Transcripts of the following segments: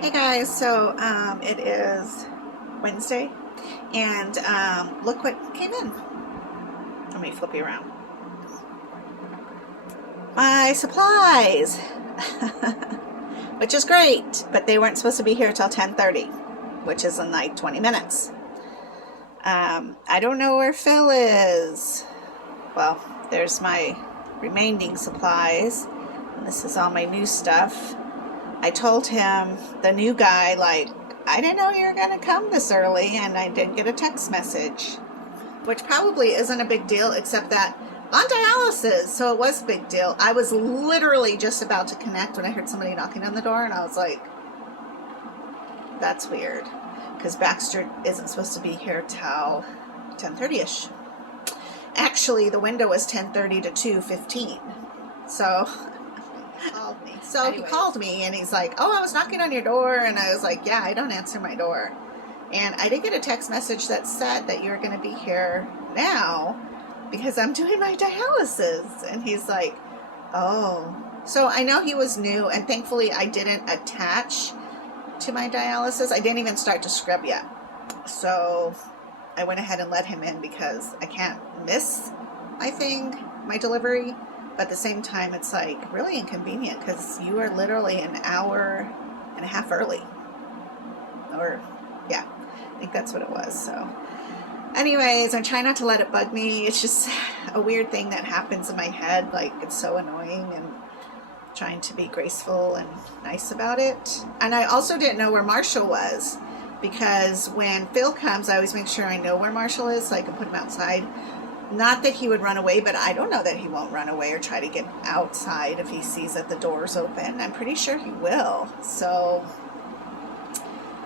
Hey guys, so it is Wednesday, and look what came in. Let me flip you around. My supplies, which is great, but they weren't supposed to be here till 10:30, which is in like 20 minutes. I don't know where Phil is. Well, there's my remaining supplies, and this is all my new stuff. I told him, the new guy, like, I didn't know you were going to come this early, and I did get a text message, which probably isn't a big deal, except that on dialysis, so it was a big deal. I was literally just about to connect when I heard somebody knocking on the door, and I was like, that's weird, because Baxter isn't supposed to be here till 10:30ish. Actually, the window was 10:30 to 2:15, so called me. So he called me and he's like, oh, I was knocking on your door. And I was like, yeah, I don't answer my door. And I did get a text message that said that you're going to be here now because I'm doing my dialysis. And he's like, oh. So I know he was new, and thankfully I didn't attach to my dialysis. I didn't even start to scrub yet. So I went ahead and let him in because I can't miss my delivery. But at the same time, it's like really inconvenient because you are literally an hour and a half early. Or, yeah, I think that's what it was. So, anyways, I'm trying not to let it bug me. It's just a weird thing that happens in my head. Like, it's so annoying, and trying to be graceful and nice about it. And I also didn't know where Marshall was, because when Phil comes, I always make sure I know where Marshall is so I can put him outside. Not that he would run away, but I don't know that he won't run away or try to get outside if he sees that the door's open. I'm pretty sure he will. So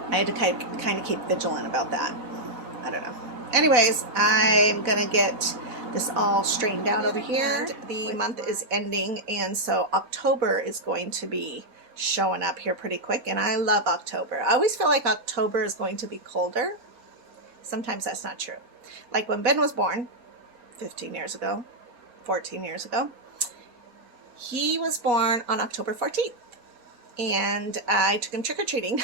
I had to kind of keep vigilant about that. I don't know. Anyways, I'm going to get this all straightened out over here. The month is ending, and so October is going to be showing up here pretty quick, and I love October. I always feel like October is going to be colder. Sometimes that's not true. Like when Ben was born, 15 years ago, 14 years ago. He was born on October 14th, and I took him trick-or-treating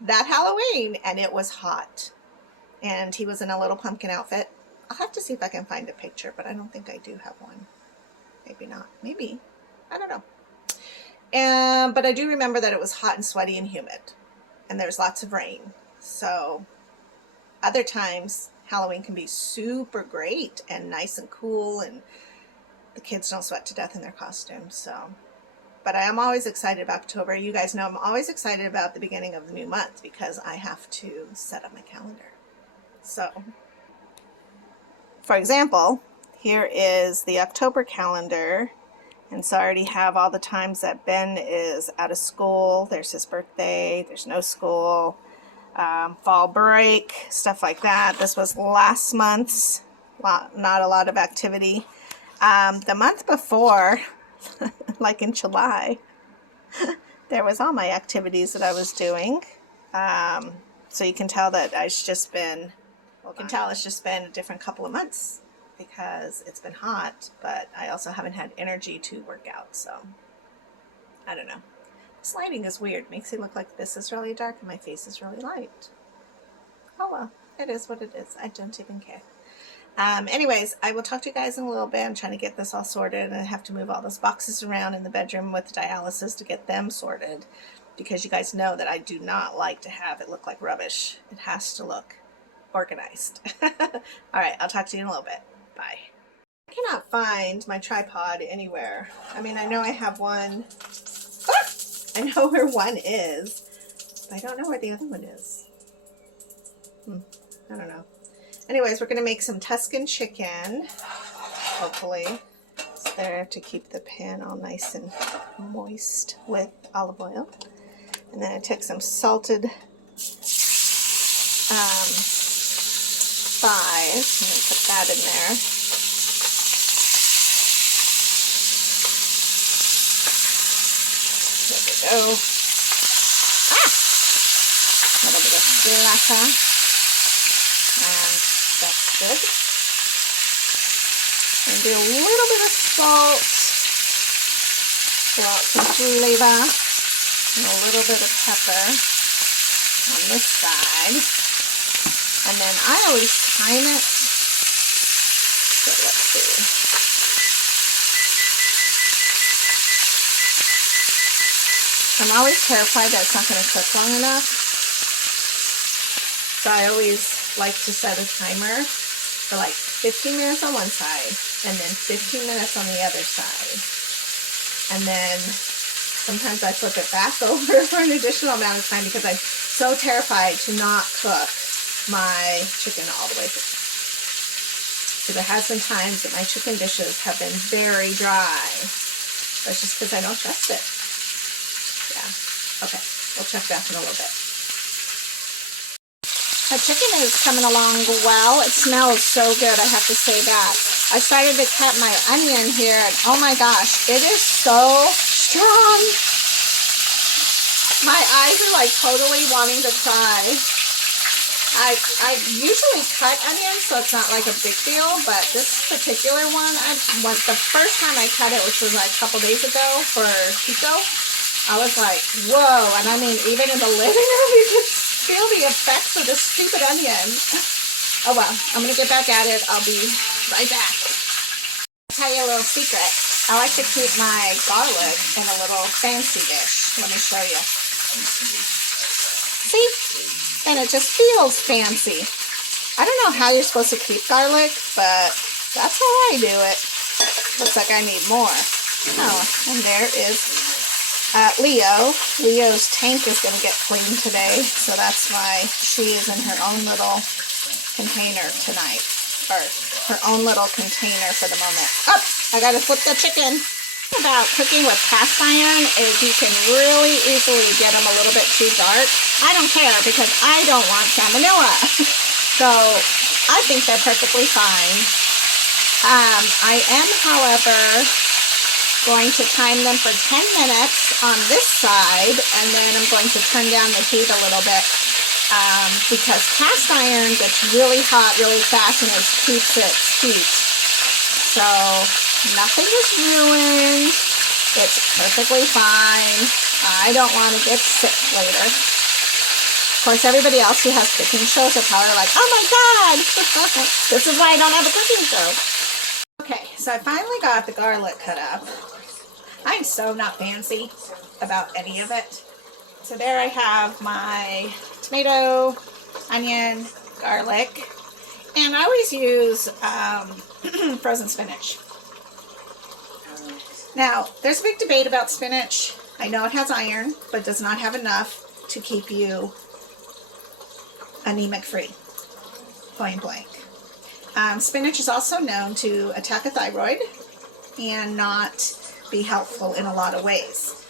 that Halloween, and it was hot, and he was in a little pumpkin outfit. I'll have to see if I can find a picture, but I don't think I do have one. Maybe not. Maybe. I don't know. But I do remember that it was hot and sweaty and humid, and there's lots of rain. So other times Halloween can be super great and nice and cool, and the kids don't sweat to death in their costumes. So, but I am always excited about October. You guys know I'm always excited about the beginning of the new month because I have to set up my calendar. So, for example, here is the October calendar. And so I already have all the times that Ben is out of school. There's his birthday. There's no school. Fall break, stuff like that. This was last month's, not a lot of activity. The month before, like in July, there was all my activities that I was doing. So you can tell that it's just been a different couple of months because it's been hot, but I also haven't had energy to work out, so I don't know. This lighting is weird. Makes it look like this is really dark and my face is really light. Oh well, it is what it is. I don't even care. Anyways, I will talk to you guys in a little bit. I'm trying to get this all sorted, and I have to move all those boxes around in the bedroom with dialysis to get them sorted, because you guys know that I do not like to have it look like rubbish. It has to look organized. Alright, I'll talk to you in a little bit. Bye. I cannot find my tripod anywhere. I mean, I know I have one. I know where one is, but I don't know where the other one is. I don't know. Anyways, we're going to make some Tuscan chicken, hopefully. It's there to keep the pan all nice and moist with olive oil. And then I took some salted thighs. I'm going to put that in there. There we go. A little bit of sriracha, and that's good. And do a little bit of salt, so some flavor. and a little bit of pepper on this side. And then I always time it. So let's see. I'm always terrified that it's not going to cook long enough. So I always like to set a timer for like 15 minutes on one side and then 15 minutes on the other side. And then sometimes I flip it back over for an additional amount of time because I'm so terrified to not cook my chicken all the way through. So there has been times that my chicken dishes have been very dry. That's just because I don't trust it. Yeah. Okay. We'll check back in a little bit. The chicken is coming along well. It smells so good, I have to say that. I started to cut my onion here, and oh my gosh, it is so strong. My eyes are like totally wanting to cry. I usually cut onions, so it's not like a big deal, but this particular one, the first time I cut it, which was like a couple days ago for Pico, I was like, whoa, and I mean, even in the living room, you can feel the effects of the stupid onion. Oh well, I'm going to get back at it. I'll be right back. I'll tell you a little secret. I like to keep my garlic in a little fancy dish. Let me show you. See? And it just feels fancy. I don't know how you're supposed to keep garlic, but that's how I do it. Looks like I need more. Oh, and there is Leo. Leo's tank is going to get cleaned today, so that's why she is in her own little container tonight, or her own little container for the moment. Oh, I got to flip the chicken. About cooking with cast iron is you can really easily get them a little bit too dark. I don't care because I don't want salmonella. So I think they're perfectly fine. I am, however, going to time them for 10 minutes on this side, and then I'm going to turn down the heat a little bit because cast iron gets really hot really fast and it keeps its heat. So nothing is ruined. It's perfectly fine. I don't want to get sick later. Of course, everybody else who has cooking shows are probably like, oh my God, this is why I don't have a cooking show. Okay, so I finally got the garlic cut up. I'm so not fancy about any of it. So there I have my tomato, onion, garlic, and I always use frozen spinach. Now, there's a big debate about spinach. I know it has iron, but does not have enough to keep you anemic free. Point blank. Spinach is also known to attack a thyroid and not be helpful in a lot of ways.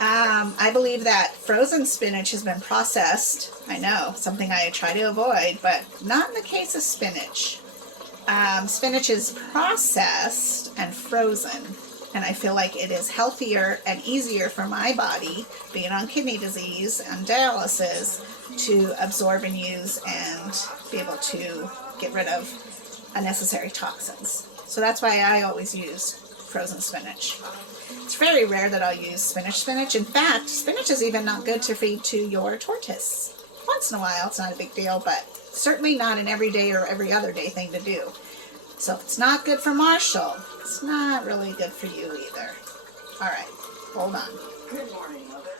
I believe that frozen spinach has been processed. I know, something I try to avoid, but not in the case of spinach. Spinach is processed and frozen, and I feel like it is healthier and easier for my body, being on kidney disease and dialysis, to absorb and use and be able to get rid of unnecessary toxins. So that's why I always use frozen spinach. It's very rare that I'll use spinach. In fact, spinach is even not good to feed to your tortoise. Once in a while, it's not a big deal, but certainly not an everyday or every other day thing to do. So if it's not good for Marshall, it's not really good for you either. All right, hold on. Good morning, Mother.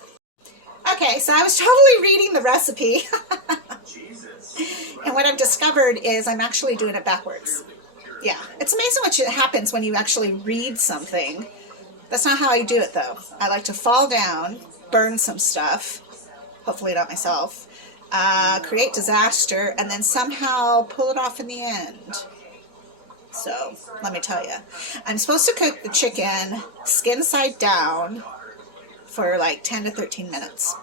Okay, so I was totally reading the recipe. And what I've discovered is I'm actually doing it backwards. Yeah, it's amazing what happens when you actually read something. That's not how I do it, though. I like to fall down, burn some stuff, hopefully not myself, create disaster, and then somehow pull it off in the end. So, let me tell you. I'm supposed to cook the chicken skin side down for like 10 to 13 minutes.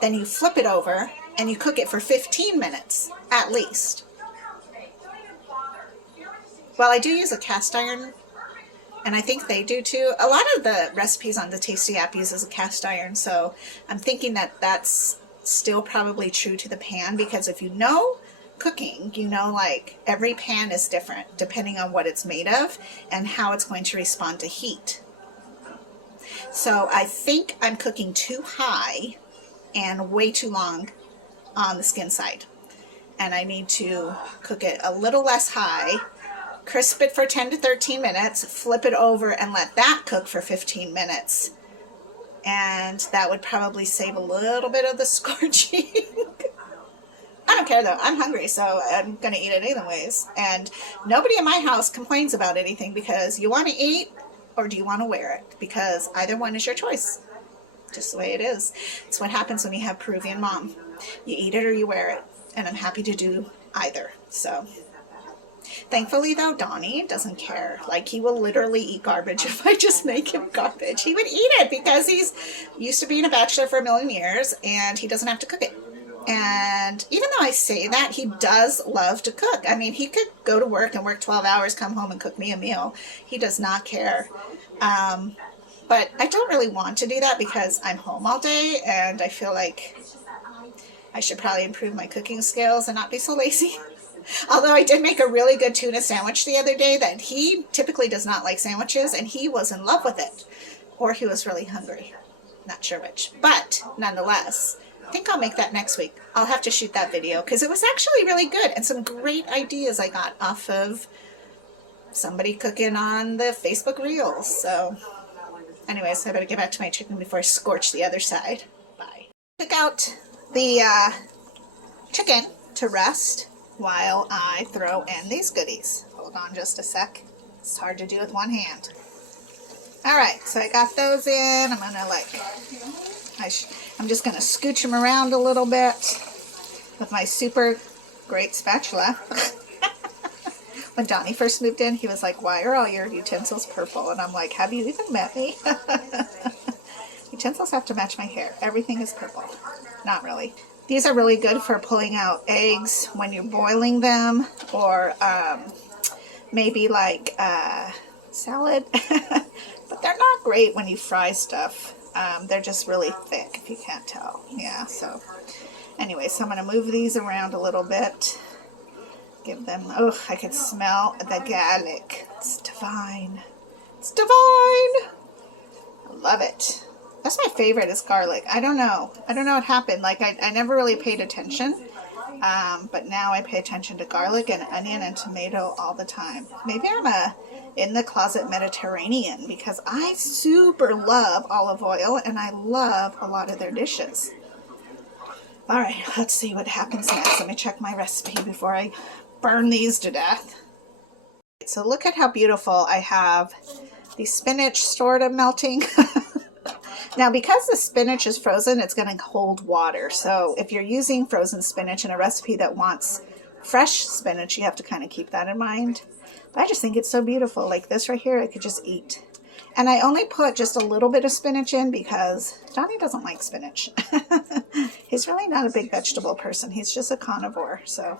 Then you flip it over and you cook it for 15 minutes, at least. Well, I do use a cast iron, and I think they do too. A lot of the recipes on the Tasty app uses a cast iron, so I'm thinking that that's still probably true to the pan, because if you know cooking, you know, like, every pan is different depending on what it's made of and how it's going to respond to heat. So I think I'm cooking too high and way too long on the skin side. And I need to cook it a little less high, crisp it for 10 to 13 minutes, flip it over and let that cook for 15 minutes. And that would probably save a little bit of the scorching. I don't care though. I'm hungry, so I'm going to eat it anyways. And nobody in my house complains about anything because you want to eat or do you want to wear it? Because either one is your choice. Just the way it is. It's what happens when you have Peruvian mom. You eat it or you wear it. And I'm happy to do either. So thankfully though, Donnie doesn't care. Like, he will literally eat garbage if I just make him garbage. He would eat it because he's used to being a bachelor for a million years and he doesn't have to cook it. And even though I say that, he does love to cook. I mean, he could go to work and work 12 hours, come home and cook me a meal. He does not care. But I don't really want to do that because I'm home all day and I feel like I should probably improve my cooking skills and not be so lazy. Although I did make a really good tuna sandwich the other day that he typically does not like sandwiches and he was in love with it. Or he was really hungry. Not sure which. But nonetheless, I think I'll make that next week. I'll have to shoot that video because it was actually really good and some great ideas I got off of somebody cooking on the Facebook Reels. So anyways, I better get back to my chicken before I scorch the other side. Bye. Took out the chicken to rest while I throw in these goodies. Hold on just a sec. It's hard to do with one hand. Alright, so I got those in. I'm gonna I'm just gonna scooch them around a little bit with my super great spatula. When Donnie first moved in, he was like, why are all your utensils purple? And I'm like, have you even met me? Utensils have to match my hair. Everything is purple. Not really. These are really good for pulling out eggs when you're boiling them, or maybe like salad. But they're not great when you fry stuff. They're just really thick, if you can't tell. Yeah, so anyway, so I'm going to move these around a little bit. Give them, oh, I can smell the garlic. It's divine. It's divine. I love it. That's my favorite is garlic. I don't know. I don't know what happened. Like, I never really paid attention. But now I pay attention to garlic and onion and tomato all the time. Maybe I'm a in-the-closet Mediterranean because I super love olive oil and I love a lot of their dishes. All right, let's see what happens next. Let me check my recipe before I burn these to death. So look at how beautiful I have the spinach sort of melting. Now, because the spinach is frozen, it's going to hold water. So if you're using frozen spinach in a recipe that wants fresh spinach, you have to kind of keep that in mind. But I just think it's so beautiful. Like this right here, I could just eat. And I only put just a little bit of spinach in because Donnie doesn't like spinach. He's really not a big vegetable person. He's just a carnivore. So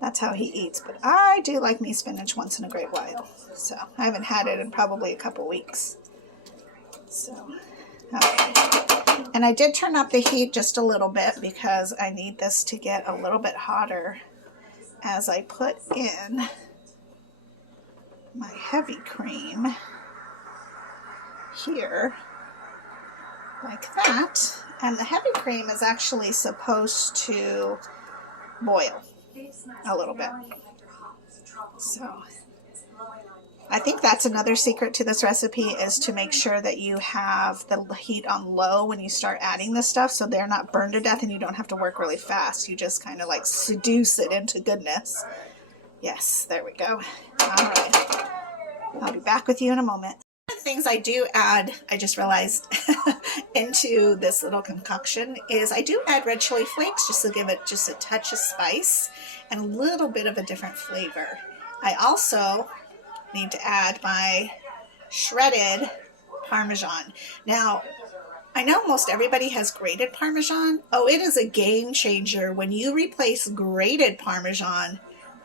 that's how he eats. But I do like me spinach once in a great while. So I haven't had it in probably a couple weeks. So, okay. And I did turn up the heat just a little bit because I need this to get a little bit hotter as I put in my heavy cream here, like that. And the heavy cream is actually supposed to boil a little bit. So I think that's another secret to this recipe, is to make sure that you have the heat on low when you start adding this stuff so they're not burned to death and you don't have to work really fast. You just kind of like seduce it into goodness. Yes, there we go. All right. I'll be back with you in a moment. One of the things I do add, I just realized, into this little concoction is I do add red chili flakes just to give it just a touch of spice and a little bit of a different flavor. I also need to add my shredded Parmesan. Now, I know most everybody has grated Parmesan. Oh, it is a game changer when you replace grated Parmesan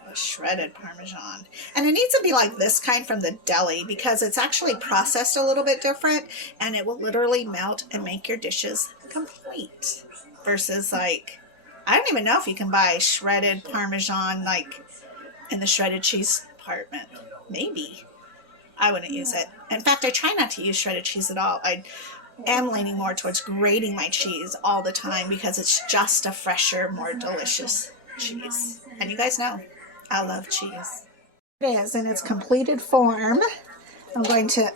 with shredded Parmesan. And it needs to be like this kind from the deli because it's actually processed a little bit different and it will literally melt and make your dishes complete. Versus like, I don't even know if you can buy shredded Parmesan like in the shredded cheese department. Maybe. I wouldn't use it. In fact, I try not to use shredded cheese at all. I am leaning more towards grating my cheese all the time because it's just a fresher, more delicious cheese. And you guys know, I love cheese. It is in its completed form. I'm going to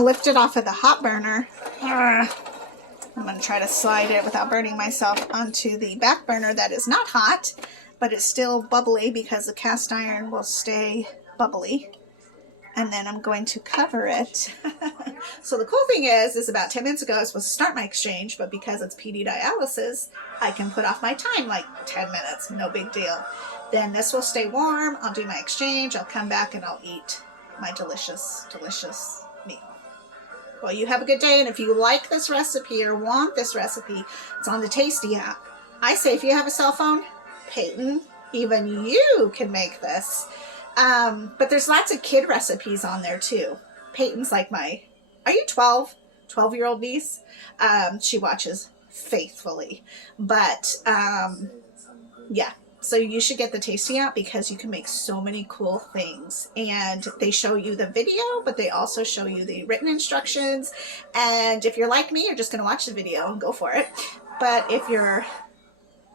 lift it off of the hot burner. I'm going to try to slide it without burning myself onto the back burner that is not hot, but it's still bubbly because the cast iron will stay bubbly. And then I'm going to cover it. So the cool thing is about 10 minutes ago I was supposed to start my exchange, but because it's PD dialysis, I can put off my time like 10 minutes, no big deal. Then this will stay warm, I'll do my exchange, I'll come back and I'll eat my delicious, delicious meal. Well, you have a good day, and if you like this recipe or want this recipe, it's on the Tasty app. I say if you have a cell phone, Peyton, even you can make this. But there's lots of kid recipes on there too. Peyton's like my, are you 12? 12-year-old niece. She watches faithfully. But yeah, so you should get the Tasty app because you can make so many cool things. And they show you the video, but they also show you the written instructions. And if you're like me, you're just going to watch the video and go for it. But if you're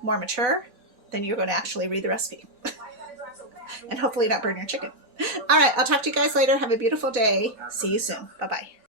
more mature, then you're going to actually read the recipe. And hopefully not burn your chicken. All right, I'll talk to you guys later. Have a beautiful day. See you soon. Bye-bye.